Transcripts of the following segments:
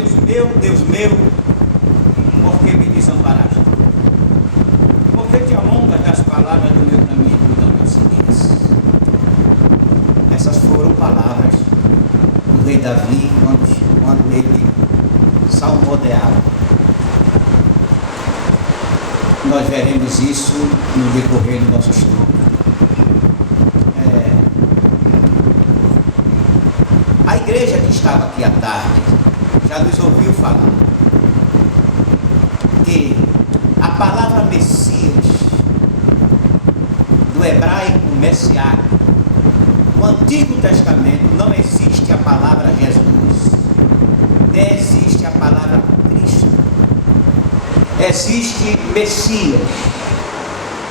Deus meu, por que me desamparaste? Porque te alongas das palavras do meu caminho e não me seguis. Essas foram palavras do rei Davi quando ele salmodiava. Nós veremos isso no decorrer do nosso estudo. A igreja que estava aqui à tarde já nos ouviu falar que a palavra Messias, do hebraico messiá, no Antigo Testamento não existe a palavra Jesus, nem existe a palavra Cristo. Existe Messias,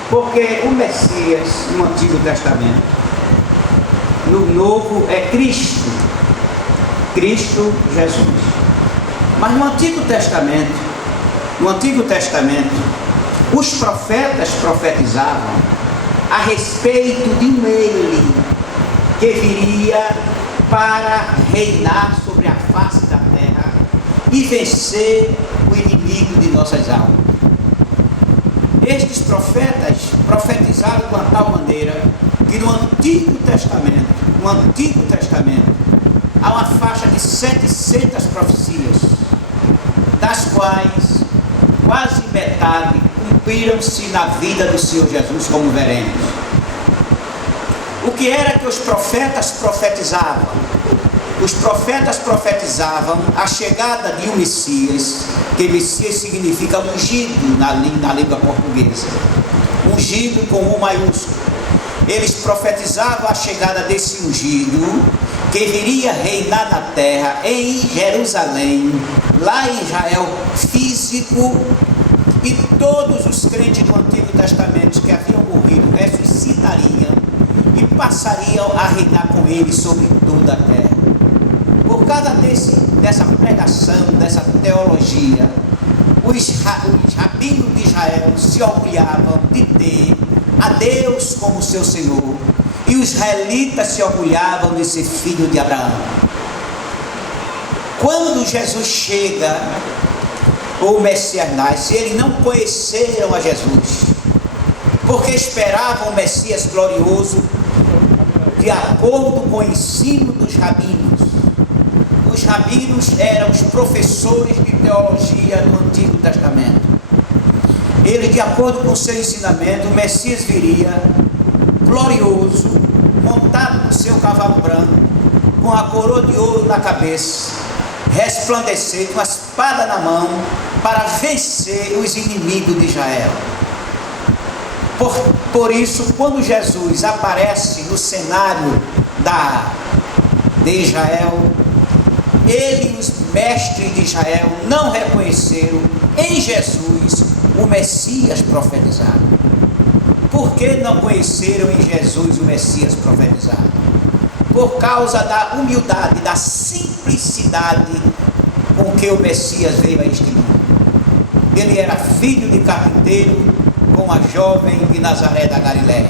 porque o Messias no Antigo Testamento, no Novo é Cristo Jesus. Mas no Antigo Testamento, os profetas profetizavam a respeito de um Ele que viria para reinar sobre a face da terra e vencer o inimigo de nossas almas. Estes profetas profetizaram de uma tal maneira que no Antigo Testamento, há uma faixa de 700 profecias, das quais quase metade cumpriram-se na vida do Senhor Jesus, como veremos. O que era que os profetas profetizavam? Os profetas profetizavam a chegada de um Messias, que Messias significa ungido na língua portuguesa, ungido com U maiúsculo. Eles profetizavam a chegada desse ungido, que viria reinar na terra, em Jerusalém, lá em Israel físico, e todos os crentes do Antigo Testamento que haviam morrido ressuscitariam e passariam a reinar com ele sobre toda a terra. Por causa dessa pregação, dessa teologia, os rabinos de Israel se orgulhavam de ter a Deus como seu Senhor, e os israelitas se orgulhavam de ser filho de Abraão. Quando Jesus chega, ou o Messias nasce, eles não conheceram a Jesus, porque esperavam o Messias glorioso de acordo com o ensino dos rabinos. Os rabinos eram os professores de teologia do Antigo Testamento. Ele, de acordo com o seu ensinamento, o Messias viria glorioso, montado no seu cavalo branco, com a coroa de ouro na cabeça, resplandecente, com a espada na mão, para vencer os inimigos de Israel. Por isso, quando Jesus aparece no cenário de Israel, ele e os mestres de Israel não reconheceram em Jesus o Messias profetizado. Por que não conheceram em Jesus o Messias profetizado? Por causa da humildade, da simplicidade com que o Messias veio a este mundo. Ele era filho de carpinteiro, com a jovem de Nazaré da Galileia,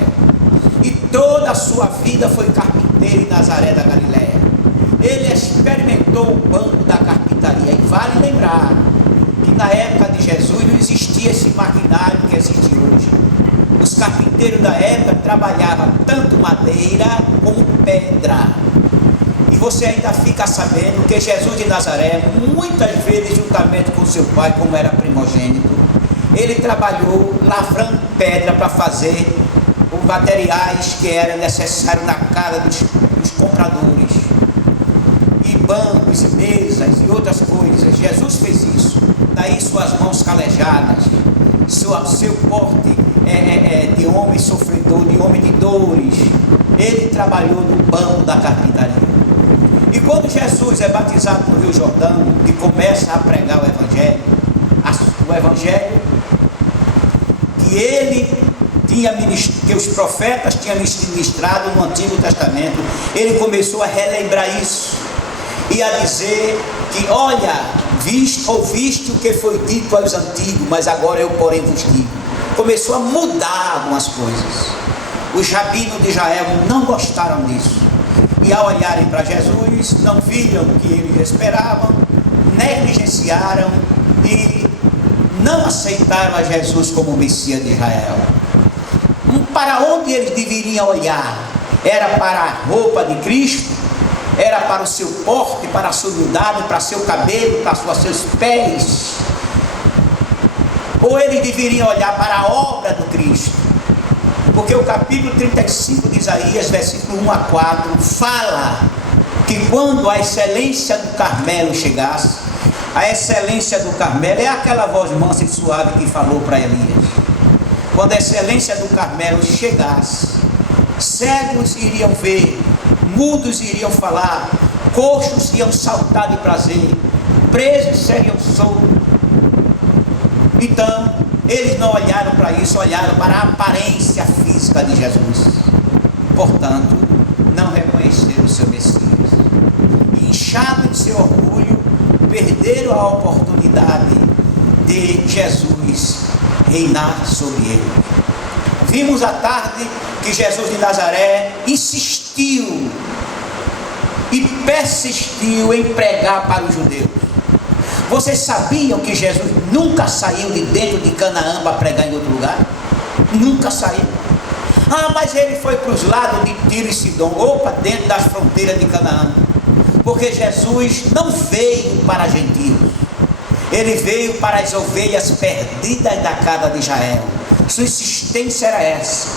e toda a sua vida foi carpinteiro em Nazaré da Galileia. Ele experimentou o banco da carpintaria, e vale lembrar que na época de Jesus não existia esse maquinário que existe hoje. Os carpinteiros da época trabalhavam tanto madeira como pedra. E você ainda fica sabendo que Jesus de Nazaré, muitas vezes juntamente com seu pai, como era primogênito, ele trabalhou lavrando pedra para fazer os materiais que eram necessários na casa dos compradores, e bancos, e mesas e outras coisas. Jesus fez isso. Daí suas mãos calejadas, seu porte de homem sofredor, de homem de dores. Ele trabalhou no banco da carpintaria. E quando Jesus é batizado no Rio Jordão e começa a pregar o Evangelho que os profetas tinham ministrado no Antigo Testamento, ele começou a relembrar isso e a dizer que, olha, ouviste o que foi dito aos antigos, mas agora eu porém vos digo. Começou a mudar algumas coisas. Os rabinos de Israel não gostaram disso, e ao olharem para Jesus, não viram o que eles esperavam, negligenciaram e não aceitaram a Jesus como Messias de Israel. Para onde eles deveriam olhar? Era para a roupa de Cristo? Era para o seu porte, para a sua humildade, para seu cabelo, para os seus pés? Ou eles deveriam olhar para a obra do Cristo? Porque o capítulo 35 de Isaías, versículo 1 a 4, fala que quando a excelência do Carmelo chegasse, a excelência do Carmelo é aquela voz mansa e suave que falou para Elias. Quando a excelência do Carmelo chegasse, cegos iriam ver, mudos iriam falar, coxos iam saltar de prazer, presos seriam soltos. Então, eles não olharam para isso, olharam para a aparência física de Jesus. Portanto, não reconheceram o seu Messias. E, inchados de seu orgulho, perderam a oportunidade de Jesus reinar sobre ele. Vimos à tarde que Jesus de Nazaré insistiu e persistiu em pregar para os judeus. Vocês sabiam que Jesus nunca saiu de dentro de Canaã para pregar em outro lugar? Nunca saiu. Mas ele foi para os lados de Tiro e Sidom, ou para dentro das fronteiras de Canaã. Porque Jesus não veio para gentios. Ele veio para as ovelhas perdidas da casa de Israel. Sua insistência era essa.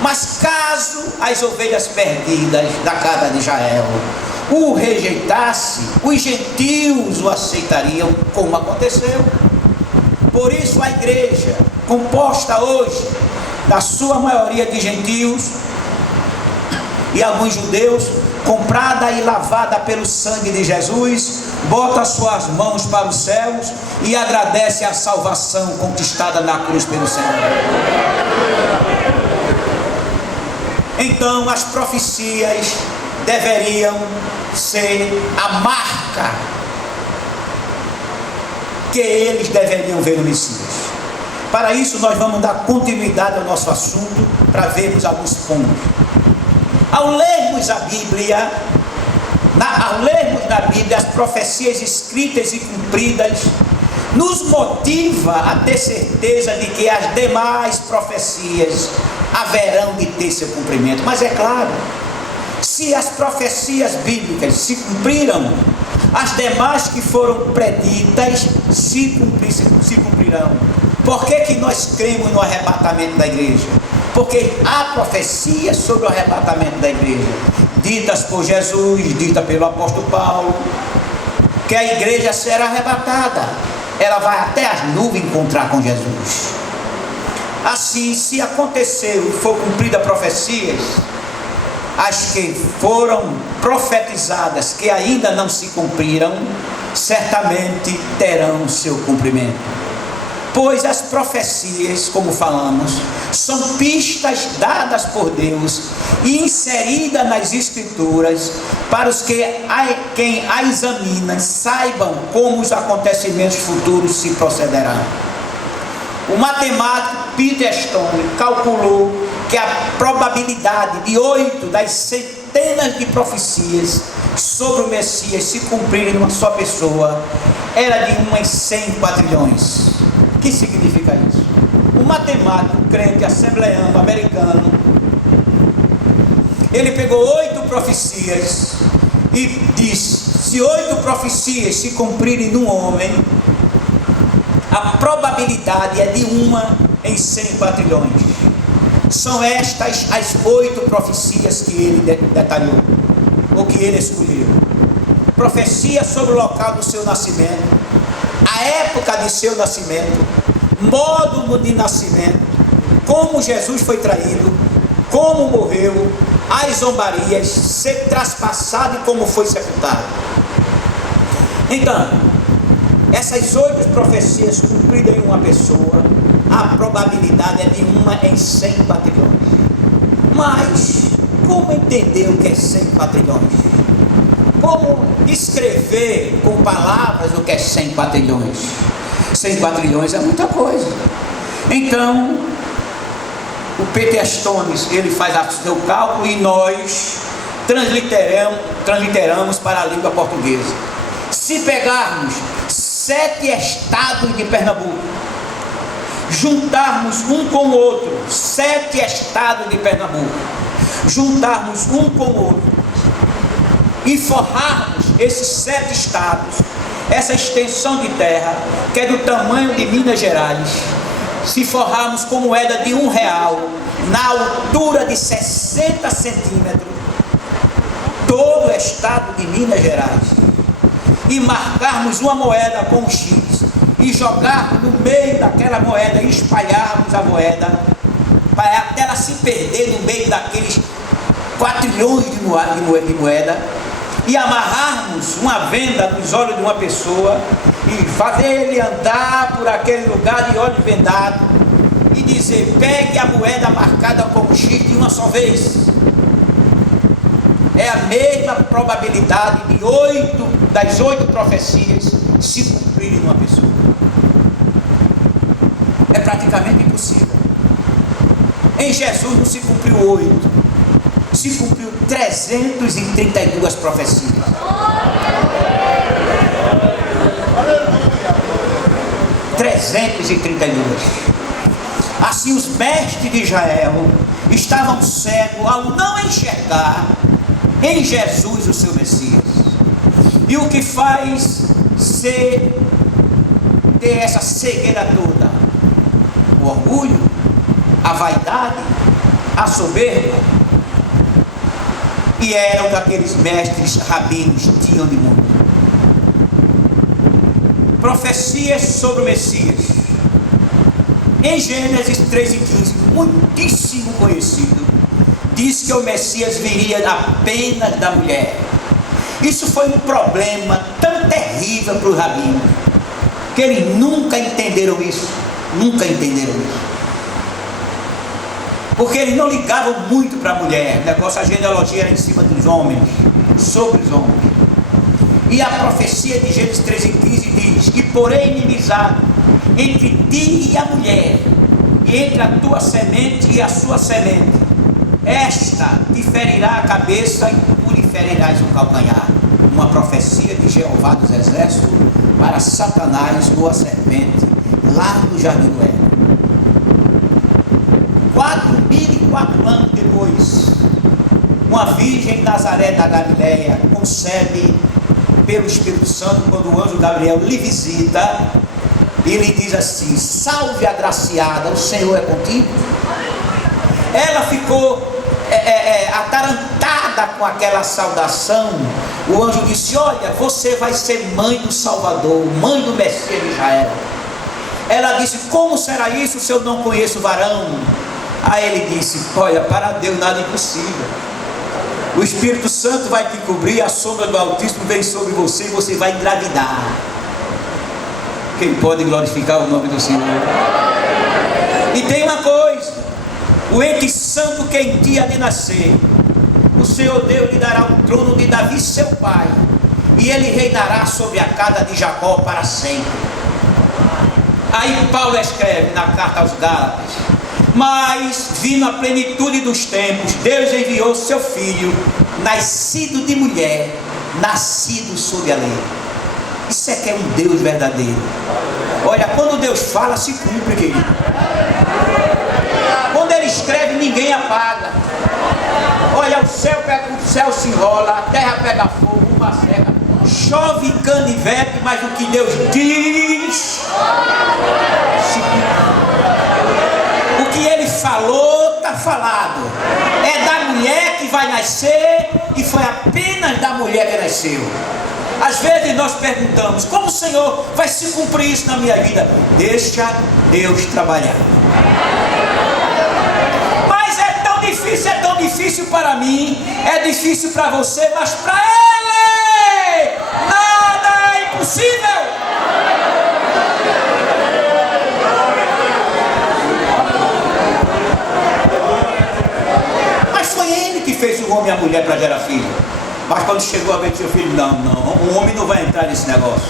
Mas caso as ovelhas perdidas da casa de Israel o rejeitasse, os gentios o aceitariam, como aconteceu. Por isso a igreja, composta hoje da sua maioria de gentios e alguns judeus, comprada e lavada pelo sangue de Jesus, bota suas mãos para os céus e agradece a salvação conquistada na cruz pelo Senhor. Então as profecias deveriam ser a marca que eles deveriam ver no Messias. Para isso nós vamos dar continuidade ao nosso assunto, para vermos alguns pontos. Ao lermos a Bíblia, ao lermos na Bíblia as profecias escritas e cumpridas, nos motiva a ter certeza de que as demais profecias haverão de ter seu cumprimento. Mas é claro, se as profecias bíblicas se cumpriram, as demais que foram preditas se cumprirão. Por que nós cremos no arrebatamento da igreja? Porque há profecias sobre o arrebatamento da igreja, ditas por Jesus, ditas pelo apóstolo Paulo, que a igreja será arrebatada, ela vai até as nuvens encontrar com Jesus. Assim, se aconteceu e for cumprida profecias, as que foram profetizadas, que ainda não se cumpriram, certamente terão seu cumprimento. Pois as profecias, como falamos, são pistas dadas por Deus e inseridas nas Escrituras para os que quem a examina saibam como os acontecimentos futuros se procederão. O matemático Peter Stone calculou que a probabilidade de 8 das centenas de profecias sobre o Messias se cumprirem numa só pessoa era de 1 em 100 quadrilhões. O que significa isso? O matemático crente assembleano americano, ele pegou 8 profecias e disse: se 8 profecias se cumprirem num homem, a probabilidade é de 1 em 100 quadrilhões. São estas as 8 profecias que ele detalhou, ou que ele escolheu. Profecia sobre o local do seu nascimento, a época de seu nascimento, modo de nascimento, como Jesus foi traído, como morreu, as zombarias, ser traspassado e como foi sepultado. Então, essas 8 profecias cumpridas em uma pessoa, a probabilidade é de 1 em 100 quadrilhões. Mas, como entender o que é 100 quadrilhões? Como descrever com palavras o que é 100 quadrilhões? 100 quadrilhões é muita coisa. Então, o Peter Stone, ele faz o seu cálculo e nós transliteramos para a língua portuguesa. Se pegarmos 7 estados de Pernambuco, juntarmos um com o outro, 7 estados de Pernambuco, juntarmos um com o outro e forrarmos esses 7 estados, essa extensão de terra, que é do tamanho de Minas Gerais, se forrarmos com moeda de R$1, na altura de 60 centímetros, todo o estado de Minas Gerais, e marcarmos uma moeda com um X, e jogarmos no meio daquela moeda, e espalharmos a moeda, para até ela se perder no meio daqueles 4 trilhões de moeda, e amarrarmos uma venda nos olhos de uma pessoa, e fazer ele andar por aquele lugar de olho vendado, e dizer: pegue a moeda marcada com X de uma só vez. É a mesma probabilidade de 8 das 8 profecias se cumprirem numa pessoa. É praticamente impossível. Em Jesus não se cumpriu 8, se cumpriu 332 profecias. 332. Assim, os mestres de Israel estavam cegos ao não enxergar em Jesus o seu Messias. E o que faz ter essa cegueira toda? O orgulho, a vaidade, a soberba. E eram o que aqueles mestres rabinos tinham de mundo. Profecias sobre o Messias. Em Gênesis 3:15, muitíssimo conhecido, diz que o Messias viria apenas da mulher. Isso foi um problema tão terrível para os rabinos, que eles nunca entenderam isso. Nunca entenderam isso. Porque eles não ligavam muito para a mulher. O negócio, a genealogia era em cima dos homens, sobre os homens. E a profecia de Gênesis 13:15 diz que porém inimizade entre ti e a mulher, e entre a tua semente e a sua semente, esta te ferirá a cabeça e tu lhe ferirás o calcanhar. Uma profecia de Jeová dos Exércitos para Satanás ou a serpente, lá no Jardim do Éden. 4.004 anos depois, uma virgem em Nazaré da Galileia concebe pelo Espírito Santo, quando o anjo Gabriel lhe visita e lhe diz assim: salve agraciada, o Senhor é contigo. Ela ficou atarantada com aquela saudação. O anjo disse: olha, você vai ser mãe do Salvador, mãe do Messias de Israel. Ela disse: como será isso se eu não conheço varão? Aí ele disse: olha, para Deus nada é impossível. O Espírito Santo vai te cobrir, a sombra do Altíssimo vem sobre você e você vai engravidar. Quem pode glorificar o nome do Senhor? E tem uma coisa: o ente santo que em ti há de nascer, o Senhor Deus lhe dará o trono de Davi seu pai, e ele reinará sobre a casa de Jacó para sempre. Aí Paulo escreve na carta aos Gálatas: mas vindo a plenitude dos tempos, Deus enviou seu filho, nascido de mulher, nascido sob a lei. Isso é que é um Deus verdadeiro. Olha, quando Deus fala, se cumpre, querido. Quando ele escreve, ninguém apaga. Olha, o céu se enrola, a terra pega fogo, uma seca, chove canivete, mas o que Deus diz se cumpre. O que ele falou, está falado. É da mulher que vai nascer, e foi apenas da mulher que nasceu. Às vezes nós perguntamos: como o Senhor vai se cumprir isso na minha vida? Deixa Deus trabalhar. Mas é tão difícil para mim, é difícil para você, mas para Ele nada é impossível. Mas foi Ele que fez o homem e a mulher para gerar filho. Mas quando chegou a ver seu filho, não, o homem não vai entrar nesse negócio.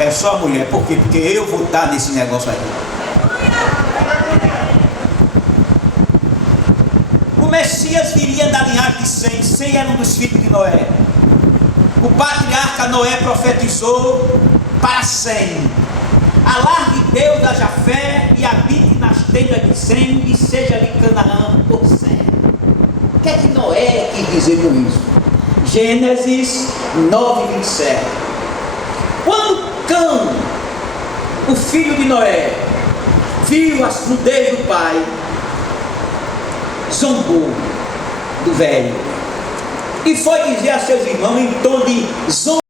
É só a mulher. Por quê? Porque eu vou estar nesse negócio aí. O Messias viria da linhagem de Sem. Sem era um dos filhos de Noé. O patriarca Noé profetizou para Sem. Alargue Deus a Jafé e habite nas tendas de Sem, e seja-lhe Canaã por Sem. O que é que Noé quis dizer com isso? Gênesis 9:27. Quando Cão, o filho de Noé, viu a nudez do pai, zombou do velho e foi dizer a seus irmãos em tom de zombaria.